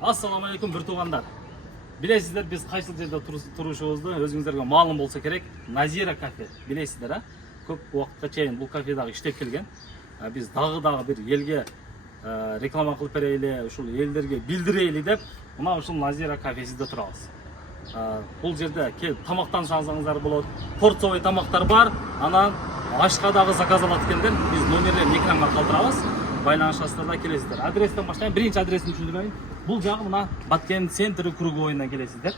Ассаламу алейкум бір туғандар. Білесіздер, біз қайсыл жерде тұрушымызды өзіңіздерге малым болса керек. Назира кафе. Білесіздер, көп уақытқа чейін бұл кафедағы іштеп келген. Біз дағы бір елге реклама қылып берейлі, ушул елдерге билдирейли деп, мына ушул Назира кафесінде тұрамыз. Бұл жерде келіп тамақтан шаңсаңыздар болады. Порциялы тамақтар бар. Анан ашқадағы заказ алат екендер. Біз номерлерін экранға қалдырамыз. Байланышасыздар келесіздер. Адрестен баштайын, бірінші адресін түсіндірейін. Бұл жағы мына Баткен центрі круговойынан келесіздер.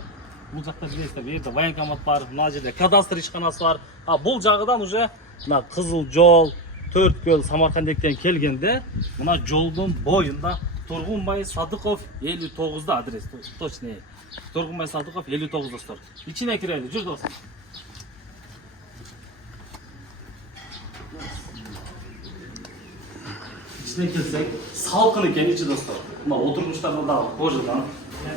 Бұл жақта білесіздер, жерде военкомат бар, мына жерде кадастр ишканасы бар. Бұл жағыдан уже мына Қызыл жол, Төрткөл, Самаркандектен келгенде, мына жолдың бойында Тұрғынбай Садықов 59-да адрес, точно. Тұрғынбай Садықов 59-да стор. İçine kireyli, жүр достар. İçine kelsek, salkın eкен içi dostlar. Mына отырғыштарда да кожадан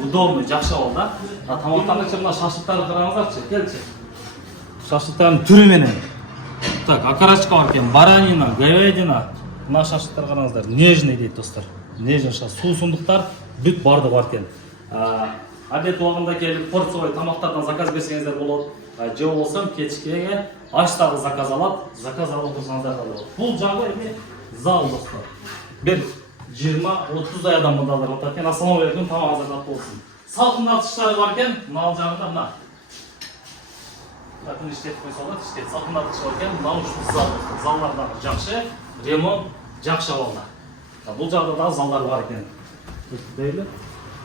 удобный, жақсы болды. Тамақтан мына шашлыктарды қараңыздарчы, келчи. Шашлыктардың түрі менен. Так, окорочка бар екен, баранина, говядина. Мына шашлыктар қараңыздар, нежный дейді достар. Нежный суусундуктар бүт барды бар екен. Обед уақытында келіп порциялы тамақтардан заказ берсеңіздер болады. Же болсам кешкіге аштағы заказ алып тұрсаңыздар да болады. Бұл жағы эми зал достар. Bir 20-30 адам мындадар отаткен. Ассаламу алейкум, тамағыңыздар таттып болсын. Салқындау тыштары бар екен, мына жағында мына.Атын іштетіп қойсалар, іштет. Салқындау тышы бар екен, мына ұшты зал. Заллардағы жақсы, ремонт жақсы алды. Бұл жағда да залдар бар екен.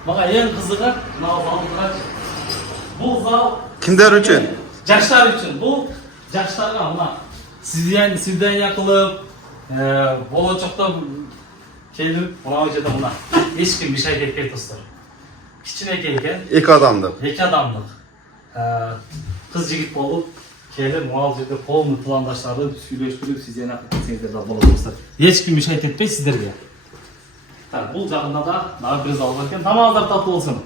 Маға ең қызығы, мына залды қарашы. Бұл зал кімдер үшін? Жаштар үшін. Бұл жаштарға мына свидание қылып, болашақта келіп, мынау жерде мына ешкім bir şey кетпейді достар. Кішкенекей екен. Екі адамдық. Екі адамдық. Қыз жігіт болып келіп, мынау жерде полный пландаштарды сөйлестіріп, сізден кетсеңіздер де болады достар. Ешкім bir şey кетпейді сіздерге. Так, бұл жағында да бір зал бар екен. Тамағыңыздар татты болсын.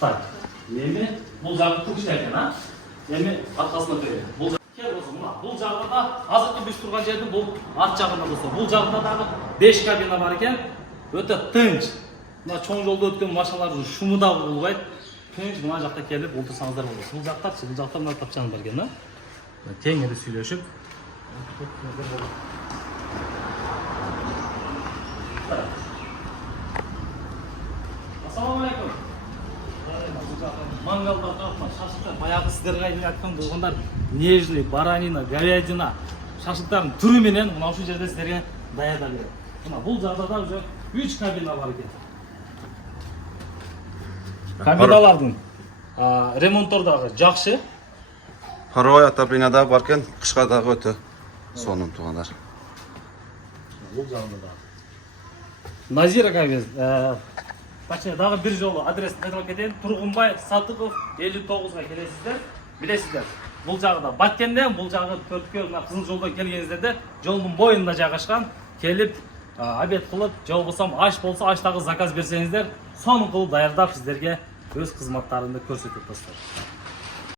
Так, еме бұл жағы күшті екен, еме арқасына береді. Бұл жағында азыркы біз тұрған жердің бұл арт жағында достар. Бұл жағында дағы 5 кабина бар екен. Өте тынч. Мына чоң жолда өткен машиналардың шумы да болбайды. Тынч мына жақта келіп отырсаңыздар болады. Бұл жақта мына тапчаны бар екен, теңері сөйлесіп. Ассаламу алейкум. Мангалдар тарапынан шашлыктар баяғы сіздерге айтқан болғандар нежный, баранина, говядина шашлыктардың түрі менен мына ушул жерде сіздерге даярдап береді. Мына бұл жағда да уже 3 кабина бар екен. Кабиналардың ремонттордағы жақсы. Паровой отоплениеда бар екен, қышқа дағы өте сонын туғандар. Бұл жағында да. Назира кафе. Дағы бір жолы адресін қайталап кетейін. Тұрғынбай Садықов 59-ға келесіздер. Білесіздер, бұл жағы Баткенден, бұл жағы Төрткөл, Қызыл жолдан келгеніздерде жолдың бойында жайғашқан. Келіп, обед қылып, жол болсам, аш болса, аштағы заказ берсеңіздер, соның қылып даярдап сіздерге өз қызматтарында көрсетіп достар.